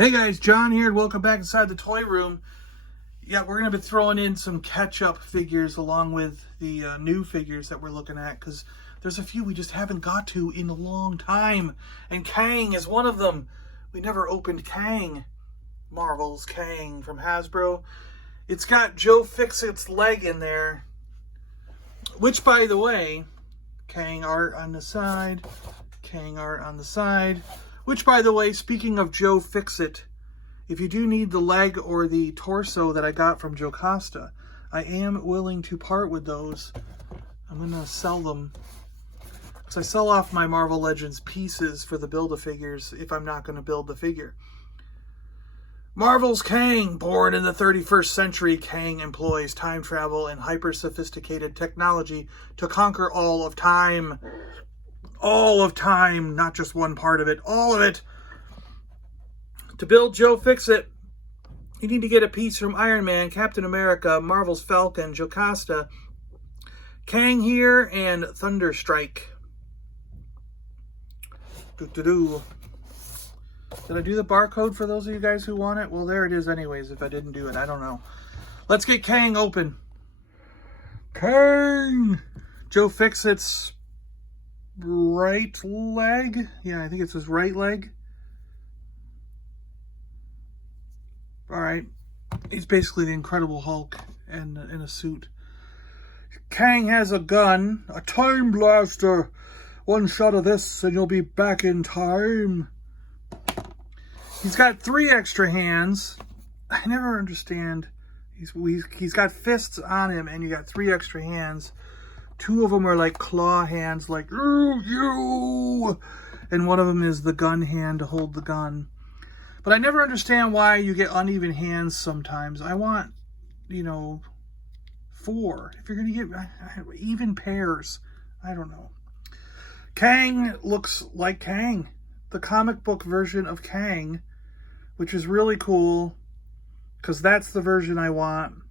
Hey guys, John here, and welcome back inside the toy room. Yeah, we're going to be throwing in some catch-up figures along with the new figures that we're looking at, because there's a few we just haven't got to in a long time, and Kang is one of them. We never opened Kang. Marvel's Kang from Hasbro. It's got Joe Fixit's leg in there, which, by the way, Kang art on the side, Kang art on the side. Which, by the way, speaking of Joe Fixit, if you do need the leg or the torso that I got from Joe Costa, I am willing to part with those. I'm going to sell them. Because I sell off my Marvel Legends pieces for the Build-A-Figures if I'm not going to build the figure. Marvel's Kang. Born in the 31st century, Kang employs time travel and hyper-sophisticated technology to conquer all of time. All of time, not just one part of it, all of it. To build Joe Fixit, you need to get a piece from Iron Man, Captain America, Marvel's Falcon, Joe Costa, Kang here, and Thunderstrike. Doo-doo-doo. Did I do the barcode for those of you guys who want it? Well, there it is anyways, if I didn't do it. I don't know. Let's get Kang open. Kang! Joe Fixit's right leg. Yeah, I think it's his right leg. Alright. He's basically the Incredible Hulk in a suit. Kang has a gun. A time blaster. One shot of this and you'll be back in time. He's got 3 extra hands. I never understand. He's got fists on him and you got 3 extra hands. 2 of them are like claw hands, like, ooh, you! And one of them is the gun hand to hold the gun. But I never understand why you get uneven hands sometimes. I want, 4. If you're going to get even pairs, I don't know. Kang looks like Kang. The comic book version of Kang, which is really cool, because that's the version I want.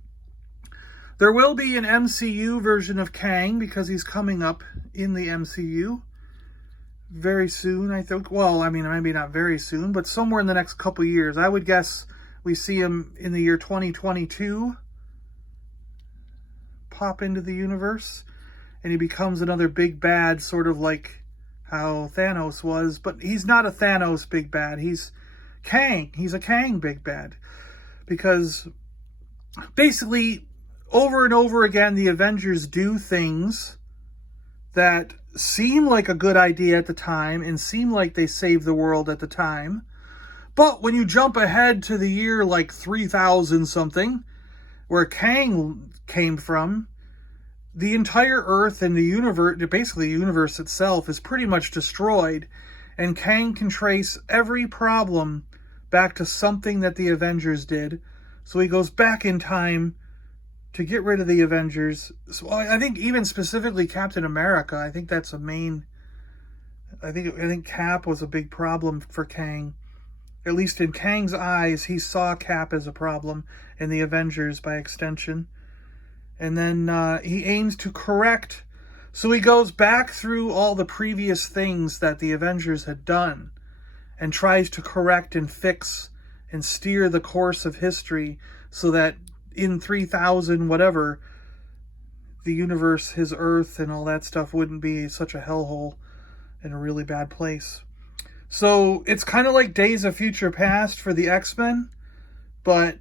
There will be an MCU version of Kang because he's coming up in the MCU very soon, I think. Well, I mean, maybe not very soon, but somewhere in the next couple years. I would guess we see him in the year 2022 pop into the universe, and he becomes another big bad, sort of like how Thanos was. But he's not a Thanos big bad. He's Kang. He's a Kang big bad. Because basically, over and over again, the Avengers do things that seem like a good idea at the time and seem like they saved the world at the time. But when you jump ahead to the year like 3000 something, where Kang came from, the entire Earth and the universe, basically the universe itself, is pretty much destroyed. And Kang can trace every problem back to something that the Avengers did. So he goes back in time to get rid of the Avengers. So I think even specifically Captain America, I think that's a main... I think Cap was a big problem for Kang. At least in Kang's eyes, he saw Cap as a problem, and the Avengers by extension. And then he aims to correct. So he goes back through all the previous things that the Avengers had done and tries to correct and fix and steer the course of history so that in 3000 whatever, the universe, his Earth, and all that stuff wouldn't be such a hellhole and a really bad place. So it's kind of like Days of Future Past for the X-Men, but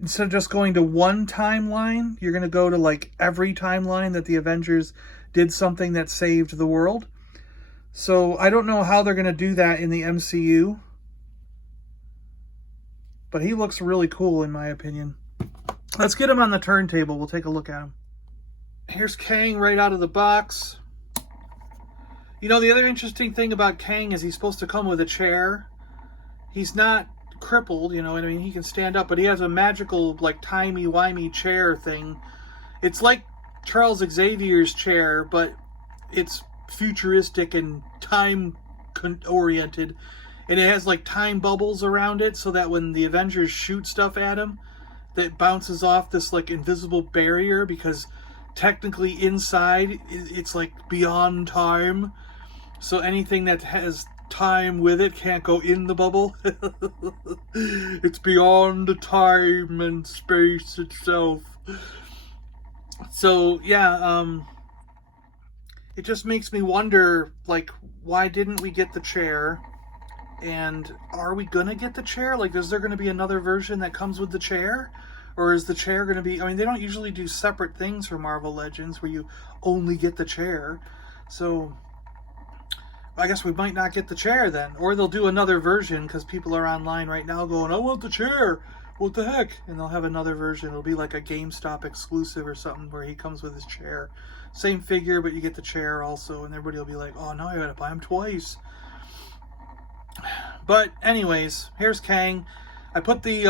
instead of just going to one timeline, you're going to go to like every timeline that the Avengers did something that saved the world. So I don't know how they're going to do that in the MCU, but he looks really cool in my opinion. Let's get him on the turntable. We'll take a look at him. Here's Kang right out of the box. The other interesting thing about Kang is he's supposed to come with a chair. He's not crippled, you know what I mean? He can stand up, but he has a magical, like, timey-wimey chair thing. It's like Charles Xavier's chair, but it's futuristic and time-oriented. And it has, like, time bubbles around it so that when the Avengers shoot stuff at him, that bounces off this, like, invisible barrier, because technically inside it's, like, beyond time. So anything that has time with it, can't go in the bubble. It's beyond the time and space itself. So yeah, it just makes me wonder, like, why didn't we get the chair? And are we gonna get the chair? Like, is there gonna be another version that comes with the chair? Or is the chair gonna be, I mean, they don't usually do separate things for Marvel Legends where you only get the chair. So I guess we might not get the chair then. Or they'll do another version because people are online right now going, I want the chair. What the heck? And they'll have another version. It'll be like a GameStop exclusive or something where he comes with his chair. Same figure, but you get the chair also. And everybody will be like, oh, now I gotta buy him twice. But anyways, here's Kang. I put the,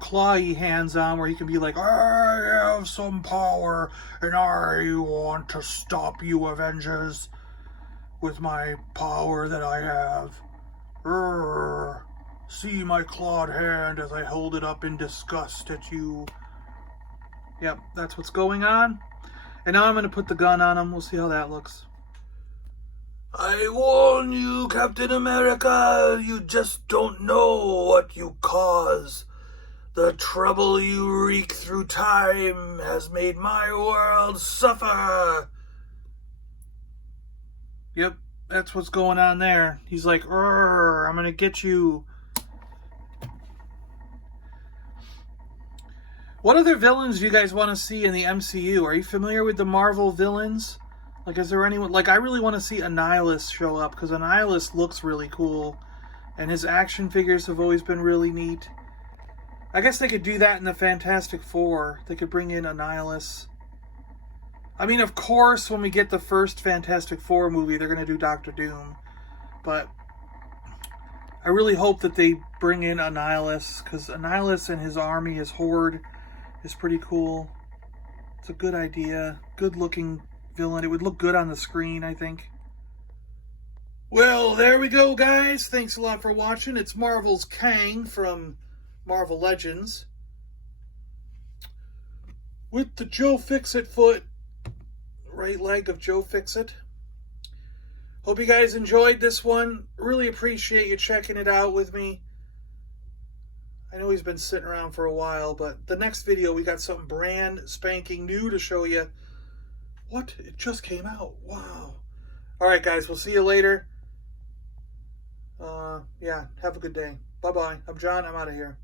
clawy hands on where he can be like, I have some power and I want to stop you, Avengers, with my power that I have. See my clawed hand as I hold it up in disgust at you. Yep, that's what's going on. And now I'm going to put the gun on him. We'll see how that looks. I warn you, Captain America, you just don't know what you cause. The trouble you wreak through time has made my world suffer. Yep, that's what's going on there. He's like, I'm gonna get you. What other villains do you guys want to see in the MCU? Are you familiar with the Marvel villains? Like, is there anyone... Like, I really want to see Annihilus show up, because Annihilus looks really cool. And his action figures have always been really neat. I guess they could do that in the Fantastic Four. They could bring in Annihilus. I mean, of course, when we get the first Fantastic Four movie, they're going to do Doctor Doom. But I really hope that they bring in Annihilus, because Annihilus and his army, his horde, is pretty cool. It's a good idea. Good-looking villain. It would look good on the screen, I think. Well, there we go, guys. Thanks a lot for watching. It's Marvel's Kang from Marvel Legends with the Joe Fix-It foot. Right leg of Joe Fix-It. Hope you guys enjoyed this one. Really appreciate you checking it out with me. I know he's been sitting around for a while, but the next video we got something brand spanking new to show you. What? It just came out. Wow. Alright guys, we'll see you later. Yeah, have a good day. Bye-bye. I'm John. I'm out of here.